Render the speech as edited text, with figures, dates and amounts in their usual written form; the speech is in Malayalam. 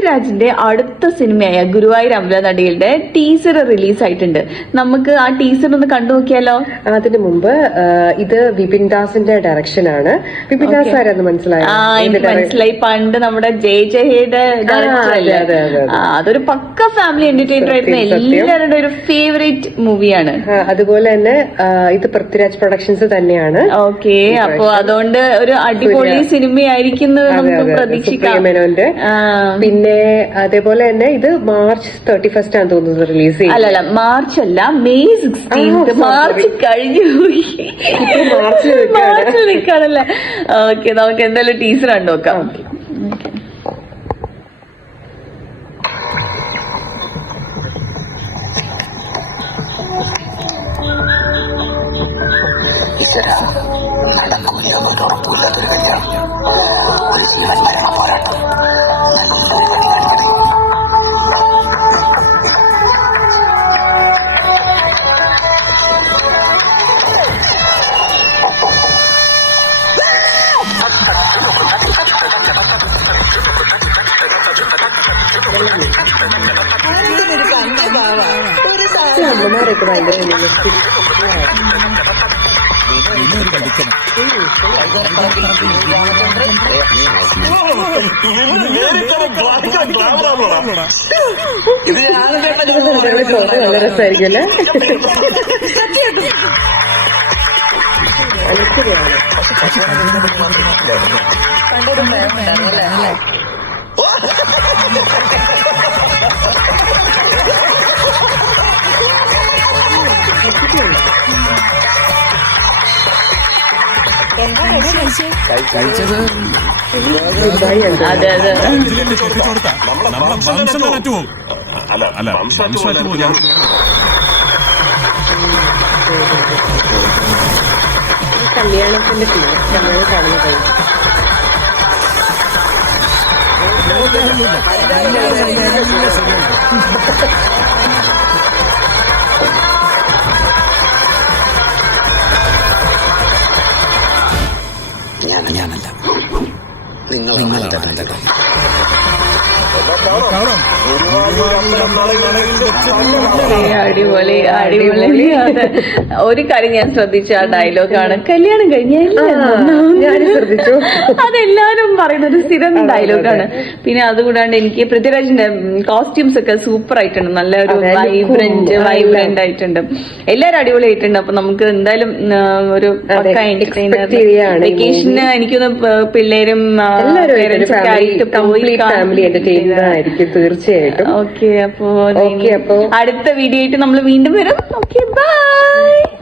പൃഥ്വിരാജിന്റെ അടുത്ത സിനിമയായ ഗുരുവായൂർ അമ്പലനടികളുടെ ടീസർ റിലീസ് ആയിട്ടുണ്ട്. നമുക്ക് ആ ടീസർ ഒന്ന് കണ്ടു നോക്കിയാലോ? അതിനു മുമ്പ് ഇത് വിപിൻ ദാസിന്റെ ഡയറക്ഷനാണ്. വിപിൻ ദാസ് ആരെന്ന് മനസ്സിലായി? എനിക്ക് മനസ്സിലായി, പണ്ട് നമ്മുടെ ജയയുടെ ഡയറക്ടർ അല്ലേ. അതൊരു പക്ക ഫാമിലി എന്റർടൈനർ ആയിരുന്നു, എല്ലാവരുടെ ഒരു ഫേവറേറ്റ് മൂവിയാണ്. അതുപോലെ തന്നെ ഇത് പൃഥ്വിരാജ് പ്രൊഡക്ഷൻസ് തന്നെയാണ്. ഓക്കെ, അപ്പൊ അതുകൊണ്ട് ഒരു അടിപൊളി സിനിമയായിരിക്കും നമുക്ക് പ്രതീക്ഷിക്കാം. പിന്നെ അതേപോലെ തന്നെ ഇത് March 31 ആണ് തോന്നുന്നത് റിലീസ് ചെയ്യും. അല്ലല്ല, മാർച്ച് അല്ല, May 16. മാർച്ച് കഴിഞ്ഞു പോയി, മാർച്ചിൽ നിൽക്കാണല്ലേ. ഓക്കെ, നമുക്ക് എന്തായാലും ടീച്ചർ കണ്ടു നോക്കാം. നടക്കുമെന്ന് നമുക്ക് ഉറപ്പില്ലാത്തൊരു കല്യാണം, ഒരു ജീവൻ പോരാട്ടം. അമ്മമാരൊക്കെ ഭയങ്കര നല്ല രസമായിരിക്കുമല്ലേ. കഴിച്ചത് അതെ അതെ, അല്ല വംശമായിട്ട് പോകും. കല്യാണത്തിന്റെ ഞങ്ങൾ കാണുന്നത് ഞാനല്ല, നിങ്ങളാണ്. അടിപൊളി അടിപൊളി. ഒരു കാര്യം ഞാൻ ശ്രദ്ധിച്ച ആ ഡയലോഗാണ്, കല്യാണം കഴിഞ്ഞില്ല. ഞാൻ ശ്രദ്ധിച്ചു, അതെല്ലാരും പറയുന്ന ഒരു സ്ഥിരം ഡയലോഗാണ്. പിന്നെ അതുകൂടാണ്ട് എനിക്ക് പൃഥ്വിരാജിന്റെ കോസ്റ്റ്യൂംസ് ഒക്കെ സൂപ്പർ ആയിട്ടുണ്ട്, നല്ല ഒരു വൈബ്രന്റ് ആയിട്ടുണ്ട്, എല്ലാരും അടിപൊളി ആയിട്ടുണ്ട്. അപ്പൊ നമുക്ക് എന്തായാലും ഒരു പക്ക എന്റർടൈനർ വെക്കേഷന് എനിക്കൊന്ന് പിള്ളേരും പേരൻസ് ഒക്കെ ആയിട്ട് പോയി ഫാമിലി എന്റർടൈനർ ആയിരിക്കും തീർച്ചയായിട്ടും. ഓക്കെ, അപ്പോ അടുത്ത വീഡിയോ ആയിട്ട് നമ്മൾ വീണ്ടും വരും. Okay, by.